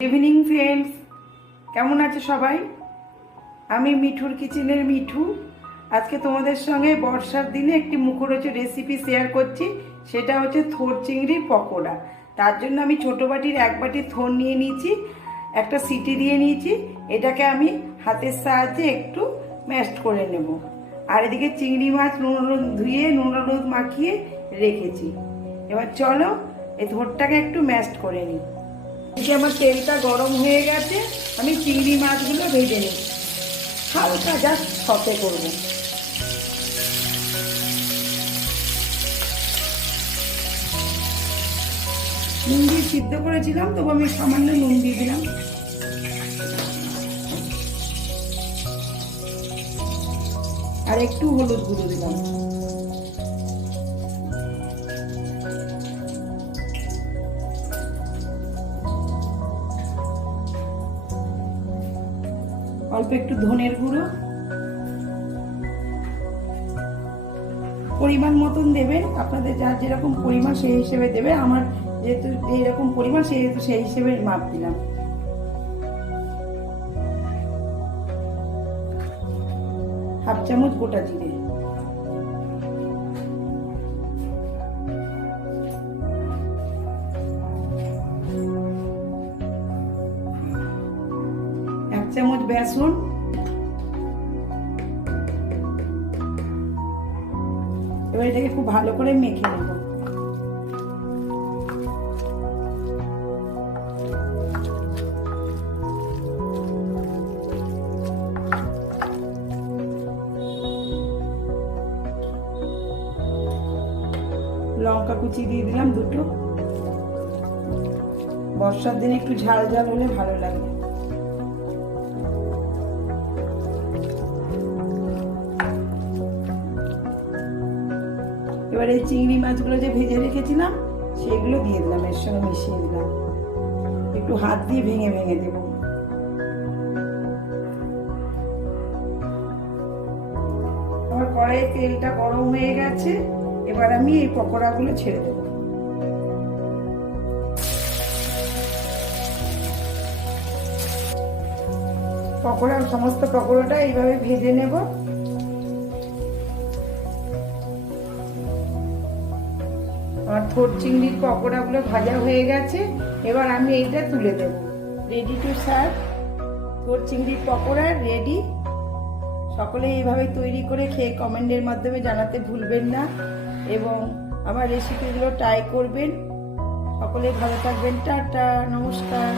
Evening friends, কেমন আছে সবাই? আমি মিঠুর কিচেনের মিঠু। আজকে তোমাদের সঙ্গে বর্ষার দিনে একটি মুখরোচক রেসিপি শেয়ার করছি। সেটা হচ্ছে থোড় চিংড়ির পকোড়া। তার জন্য আমি ছোটো বাটির 1 বাটি থোড় নিয়ে নিয়েছি, একটা সিটি দিয়ে নিয়েছি। এটাকে আমি হাতের সাহায্যে একটু ম্যাশড করে নেব। আর এদিকে চিংড়ি মাছ ধুয়ে নুন হলুদ মাখিয়ে রেখেছি। এবার চলো এই থোড়টাকে একটু ম্যাশড করে নিই। আমার তেলটা গরম হয়ে গেছে, আমি চিংড়ি মাছগুলো ভেজে নিই, হালকা জাস্ট সতে করব। নুন দিয়ে সিদ্ধ করেছিলাম, তবু আমি সামান্য নুন দিয়ে দিলাম। আর একটু হলুদ গুঁড়ো দিলাম। অল্প একটু ধনের গুঁড়ো, পরিমাণ মতন দেবেন, আপনাদের যার যেরকম পরিমাণ সেই হিসেবে দেবে। আমার যেহেতু এইরকম পরিমাণ সেহেতু সেই হিসেবে মাপ দিলাম। হাফ চামচ গোটা জিরে, এক চামচ বেসন, এবার এটাকে খুব ভালো করে মেখে নেব। লঙ্কা কুচি দিয়ে দিলাম 2টো। বর্ষার দিনে একটু ঝাল ঝাল হলে ভালো লাগে। এবার এই চিংড়ি মাছগুলো যে ভেজে রেখেছিলাম সেগুলো দিয়ে দিলাম, এর সঙ্গে মিশিয়ে দিলাম। একটু হাত দিয়ে ভেঙে ভেঙে দেব। আমার কড়াইয়ে তেলটা গরম হয়ে গেছে, এবার আমি এই পকোড়াগুলো ছেড়ে দেব। সমস্ত পকোড়াটা এইভাবে ভেজে নেব। আমার থোড় চিংড়ির পকোড়াগুলো ভাজা হয়ে গেছে, এবার আমি এইটা তুলে দেব। রেডি টু সার্ভ, থোড় চিংড়ির পকোড়া রেডি। সকলে এইভাবে তৈরি করে খেয়ে কমেন্টের মাধ্যমে জানাতে ভুলবেন না, এবং আমার রেসিপিগুলো ট্রাই করবেন। সকলে ভালো থাকবেন। টাটা, নমস্কার।